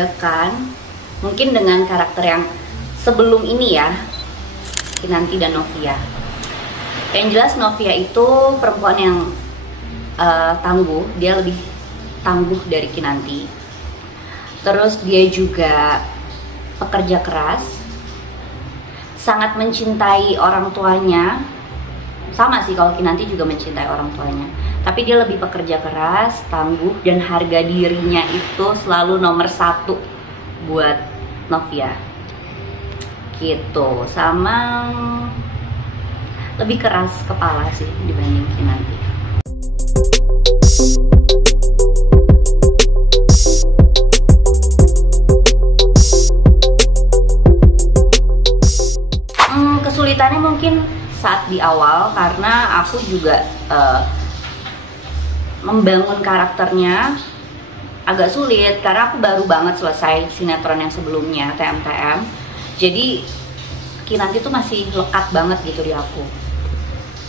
membedakan mungkin dengan karakter yang sebelum ini ya, Kinanti dan Novia. Yang jelas Novia itu perempuan yang tangguh, dia lebih tangguh dari Kinanti. Terus dia juga pekerja keras, sangat mencintai orang tuanya. Sama sih kalau Kinanti juga mencintai orang tuanya. Tapi dia lebih pekerja keras, tangguh, dan harga dirinya itu selalu nomor satu buat Novia. Gitu. Sama lebih keras kepala sih dibanding Kinanti. Kesulitannya mungkin saat di awal karena aku juga membangun karakternya agak sulit karena aku baru banget selesai sinetron yang sebelumnya, TMTM. Jadi Kinanti tuh masih lekat banget gitu di aku.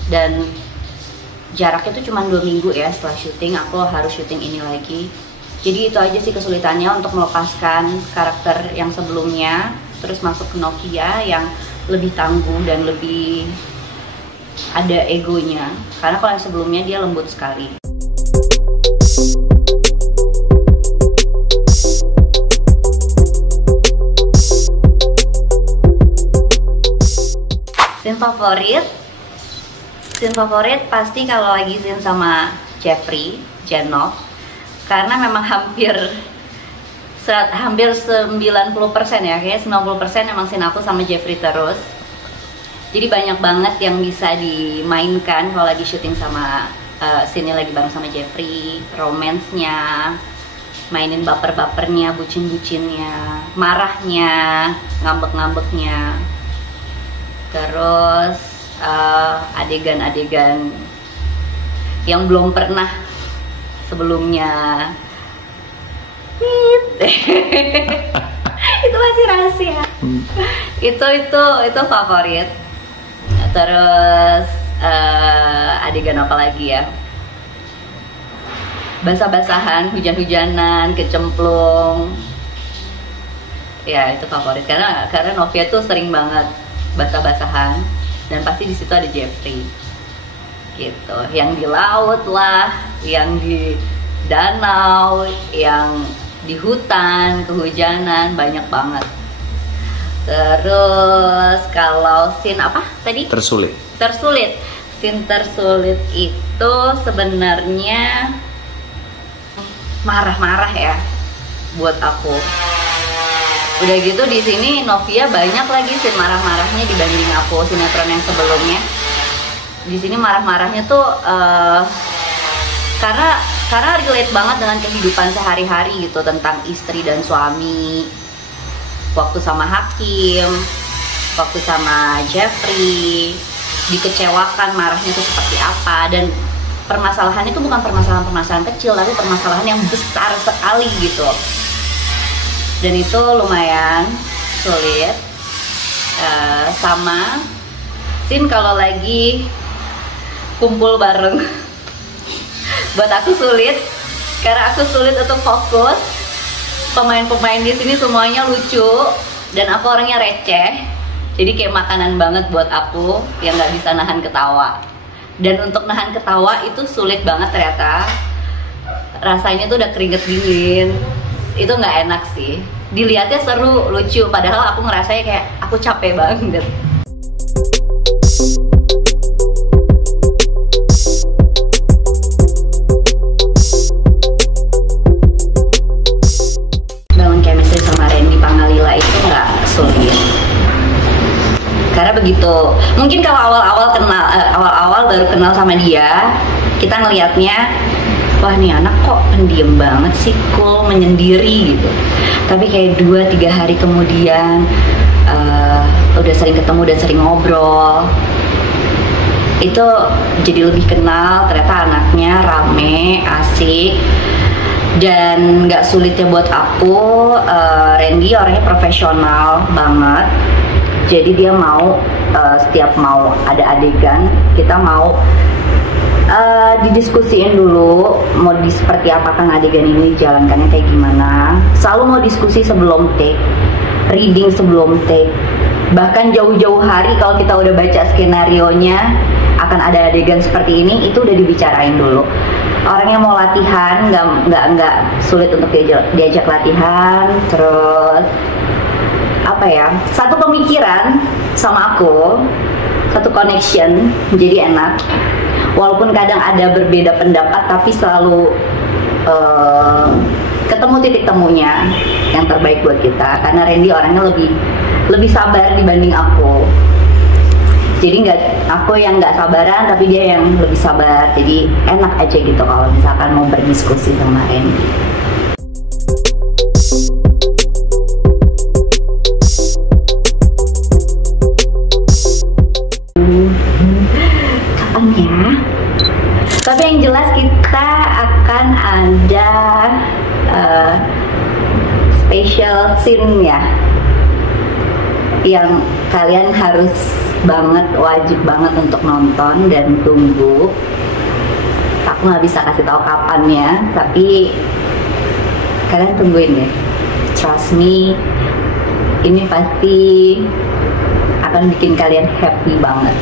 Dan jaraknya tuh cuma 2 minggu ya setelah syuting, aku harus syuting ini lagi. Jadi itu aja sih kesulitannya untuk melepaskan karakter yang sebelumnya terus masuk ke Novia yang lebih tangguh dan lebih ada egonya. Karena kalau yang sebelumnya dia lembut sekali. Scene favorit pasti kalau lagi scene sama Jeffrey, Janov, karena memang hampir 90% ya, kayaknya 90% emang scene aku sama Jeffrey terus. Jadi banyak banget yang bisa dimainkan kalau lagi syuting sama scene lagi bareng sama Jeffrey, romance-nya, mainin baper-bapernya, bucin-bucinnya, marahnya, ngambek-ngambeknya. Terus adegan-adegan yang belum pernah sebelumnya. Itu masih rahasia. Itu favorit. Terus adegan apa lagi ya? Basah-basahan, hujan-hujanan, kecemplung. Ya itu favorit karena Novia tuh sering banget basah-basahan dan pasti di situ ada Jeffrey. Gitu. Yang di laut lah, yang di danau, yang di hutan, kehujanan, banyak banget. Terus kalau scene apa tadi? Tersulit. Scene tersulit itu sebenarnya marah-marah ya buat aku. Udah gitu di sini Novia banyak lagi scene marah-marahnya dibanding aku sinetron yang sebelumnya. Di sini marah-marahnya tuh karena relate banget dengan kehidupan sehari-hari gitu, tentang istri dan suami, waktu sama Hakim, waktu sama Jeffrey, dikecewakan, marahnya itu seperti apa, dan permasalahannya itu bukan permasalahan kecil, tapi permasalahan yang besar sekali gitu. Dan itu lumayan sulit. Sama scene kalau lagi kumpul bareng buat aku sulit karena aku sulit untuk fokus. Pemain-pemain di sini semuanya lucu dan aku orangnya receh, jadi kayak makanan banget buat aku yang nggak bisa nahan ketawa. Dan untuk nahan ketawa itu sulit banget ternyata. Rasanya tuh udah keringet dingin, itu nggak enak sih. Dilihatnya seru, lucu, padahal aku ngerasanya kayak aku capek banget. Karena begitu, mungkin kalau awal-awal baru kenal sama dia, kita ngelihatnya, wah nih anak kok pendiam banget sih, cool, menyendiri gitu. Tapi kayak 2-3 hari kemudian udah sering ketemu dan sering ngobrol, itu jadi lebih kenal. Ternyata anaknya rame, asik, dan nggak sulitnya buat aku. Randy orangnya profesional banget. Jadi dia mau setiap mau ada adegan, kita mau Didiskusiin dulu mau seperti apakah adegan ini dijalankannya kayak gimana. Selalu mau diskusi sebelum take, reading sebelum take, bahkan jauh-jauh hari kalau kita udah baca skenarionya akan ada adegan seperti ini, itu udah dibicarain dulu. Orang yang mau latihan nggak sulit untuk diajak latihan. Terus apa ya, satu pemikiran sama aku, satu connection, jadi enak. Walaupun kadang ada berbeda pendapat, tapi selalu ketemu titik temunya yang terbaik buat kita. Karena Randy orangnya lebih sabar dibanding aku. Jadi aku yang nggak sabaran, tapi dia yang lebih sabar. Jadi enak aja gitu kalau misalkan mau berdiskusi sama Randy. Kapan ya? Tapi yang jelas kita akan ada special scene ya, yang kalian harus wajib banget untuk nonton dan tunggu. Aku nggak bisa kasih tahu kapannya, tapi kalian tungguin deh. Trust me, ini pasti akan bikin kalian happy banget.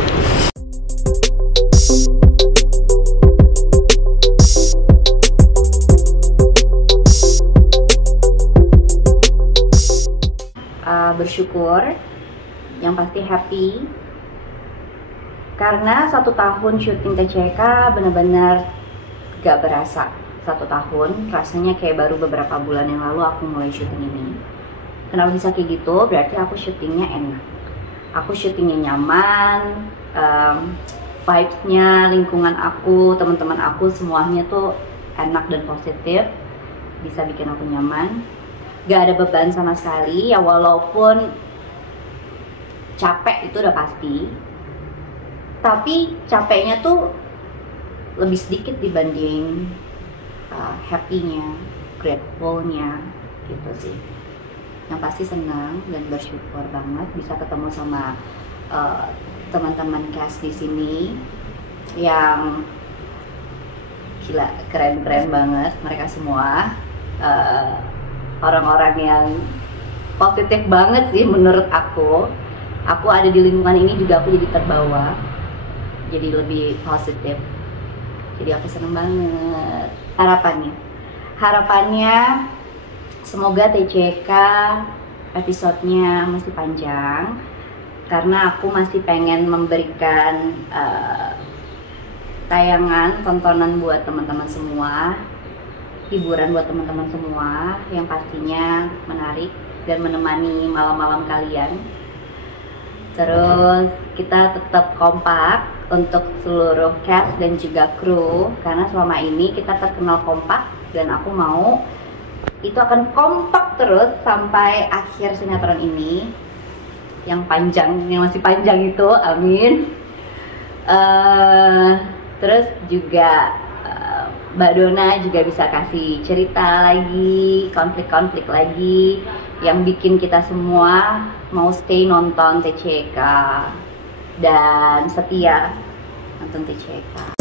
Bersyukur, yang pasti happy, karena 1 tahun syuting TCK bener-bener gak berasa. 1 tahun rasanya kayak baru beberapa bulan yang lalu aku mulai syuting ini. Kenapa bisa kayak gitu? Berarti aku syutingnya enak, aku syutingnya nyaman, vibes-nya, lingkungan aku, teman-teman aku, semuanya tuh enak dan positif, bisa bikin aku nyaman. Gak ada beban sama sekali ya, walaupun capek itu udah pasti, tapi capeknya tuh lebih sedikit dibanding happy-nya, grateful-nya gitu sih. Yang pasti senang dan bersyukur banget bisa ketemu sama teman-teman cast di sini yang gila, keren-keren banget mereka semua. Orang-orang yang positif banget sih menurut aku. Aku ada di lingkungan ini juga aku jadi terbawa, jadi lebih positif. Jadi aku seneng banget. Harapannya semoga TCK episodenya masih panjang, karena aku masih pengen memberikan tayangan, tontonan buat teman-teman semua, hiburan buat teman-teman semua yang pastinya menarik dan menemani malam-malam kalian. Terus kita tetap kompak untuk seluruh cast dan juga kru, karena selama ini kita terkenal kompak dan aku mau itu akan kompak terus sampai akhir sinetron ini yang panjang, yang masih panjang itu, amin. Terus juga Mbak Dona juga bisa kasih cerita lagi, konflik-konflik lagi yang bikin kita semua mau stay nonton TCK dan setia nonton TCK.